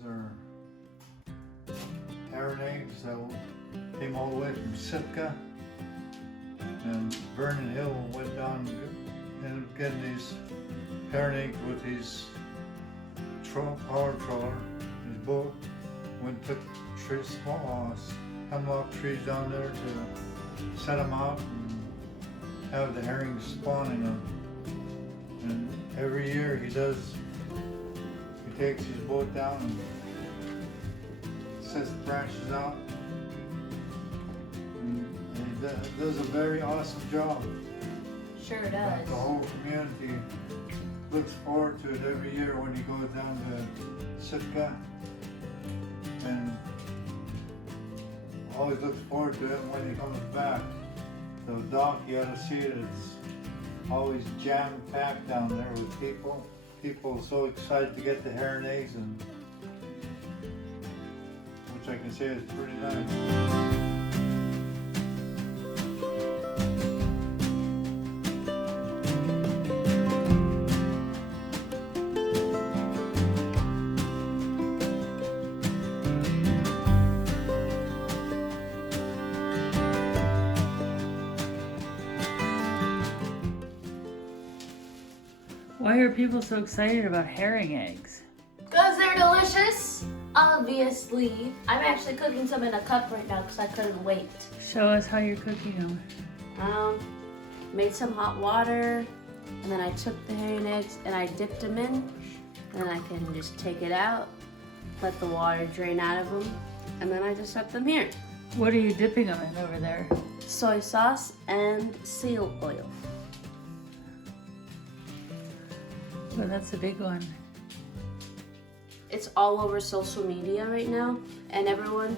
These are heron eggs that came all the way from Sitka and Vernon Hill and went down and getting these heron eggs with his power trawler, his boat. Went took trees, small hemlock trees down there to set them out and have the herring spawning them. And every year he takes his boat down and sets the branches out. And he does a very awesome job. Sure does. The whole community looks forward to it every year when he goes down to Sitka, and always looks forward to it when he comes back. The dock, you gotta see it, it's always jam-packed down there with people. People are so excited to get the heron eggs, and which I can say is pretty nice. Why are people so excited about herring eggs? Because they're delicious, obviously. I'm actually cooking some in a cup right now because I couldn't wait. Show us how you're cooking them. Made some hot water, and then I took the herring eggs and I dipped them in. Then I can just take it out, let the water drain out of them, and then I just set them here. What are you dipping them in over there? Soy sauce and seal oil. Oh, that's a big one. It's all over social media right now, and everyone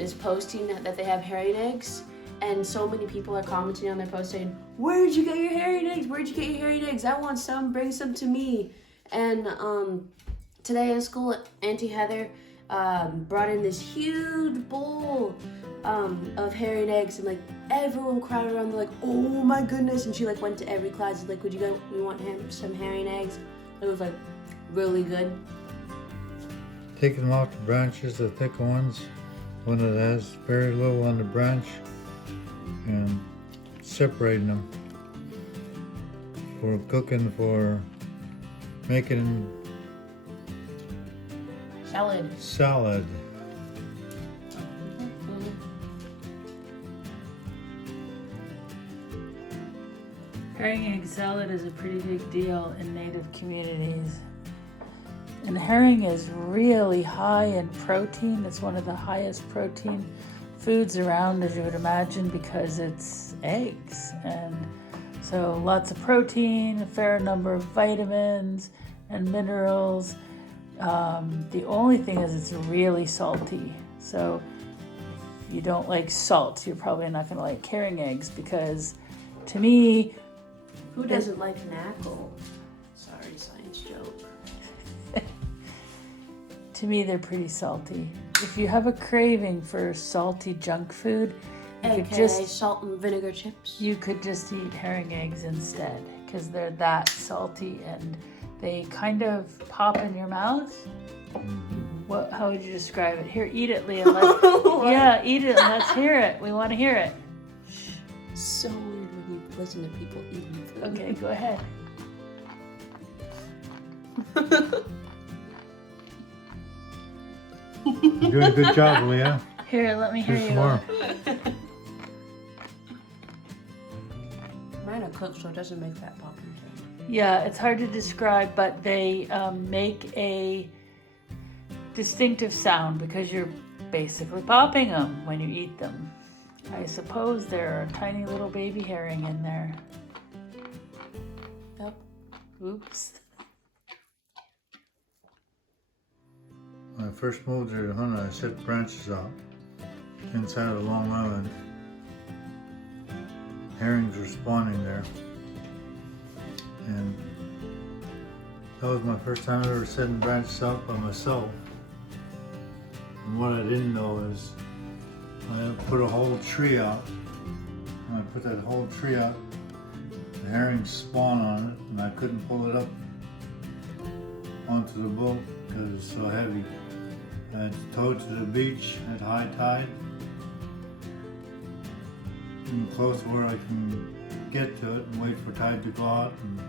is posting that they have herring eggs, and so many people are commenting on their post saying, "Where did you get your herring eggs? Where did you get your herring eggs? I want some. Bring some to me." And today in school, Auntie Heather brought in this huge bowl of herring eggs, and like everyone crowded around. They're like, "Oh my goodness!" And she like went to every class. Like, "Would you go? We want some herring eggs." It was like really good. Taking them off the branches, the thicker ones, one that has very little on the branch, and separating them for cooking, for making salad. Herring egg salad is a pretty big deal in native communities. And herring is really high in protein. It's one of the highest protein foods around, as you would imagine, because it's eggs. And so lots of protein, a fair number of vitamins and minerals. The only thing is it's really salty. So if you don't like salt, you're probably not going to like herring eggs, because to me, who doesn't like an apple? Sorry, science joke. To me, they're pretty salty. If you have a craving for salty junk food, salt and vinegar chips. You could just eat herring eggs instead, because they're that salty and they kind of pop in your mouth. How would you describe it? Here, eat it, Leah. Yeah, eat it. Let's hear it. We want to hear it. So weird when you listen to people eating food. Okay, go ahead. You're doing a good job, Leah. Here, let me hear Here's you. some more. Mine are cooked, so it doesn't make that popping sound. Yeah, it's hard to describe, but they make a distinctive sound because you're basically popping them when you eat them. I suppose there are a tiny little baby herring in there. Yep. Oops. When I first moved here to Hoonah, I set branches out inside of Long Island. Herrings were spawning there. And that was my first time ever setting branches out by myself. And what I didn't know is I put a whole tree out. When I put that whole tree out, the herrings spawn on it, and I couldn't pull it up onto the boat. because it was so heavy. I had to tow it to the beach at high tide, and close to where I can get to it and wait for tide to go out. And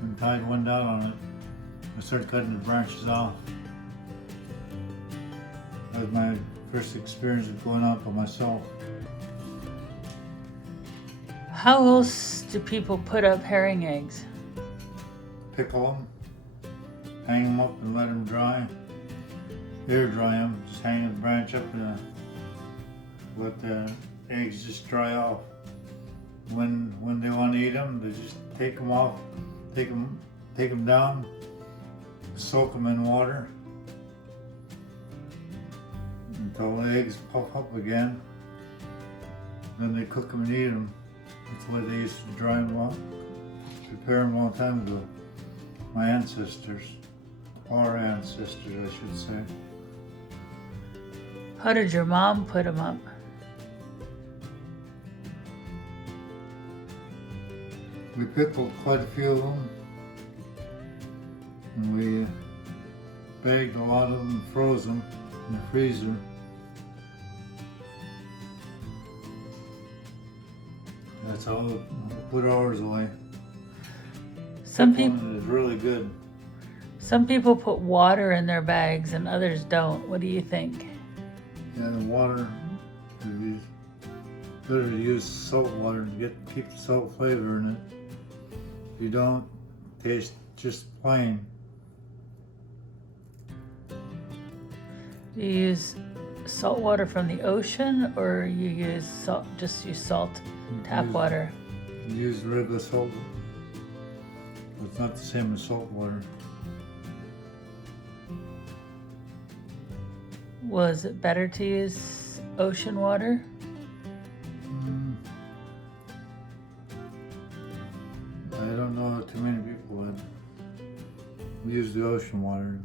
when tide went out on it, I started cutting the branches off. That was my first experience of going out by myself. How else do people put up herring eggs? Pickle them, hang them up and let them dry. Air dry them, just hang the branch up and let the eggs just dry off. When they want to eat them, they just take them off, take them down, soak them in water until the eggs puff up again. Then they cook them and eat them. That's the way they used to dry them up, prepare them a long time ago. My ancestors, our ancestors, I should say. How did your mom put them up? We pickled quite a few of them, and we bagged a lot of them and froze them in the freezer. That's how we put ours away. Some That people one is really good. Some people put water in their bags and others don't. What do you think? Yeah, the water, you better to use salt water to keep the salt flavor in it. If you don't, taste just plain. Do you use salt water from the ocean, or you use salt, tap water? You use regular salt. It's not the same as salt water. Was it better to use ocean water? I don't know too many people that use the ocean water.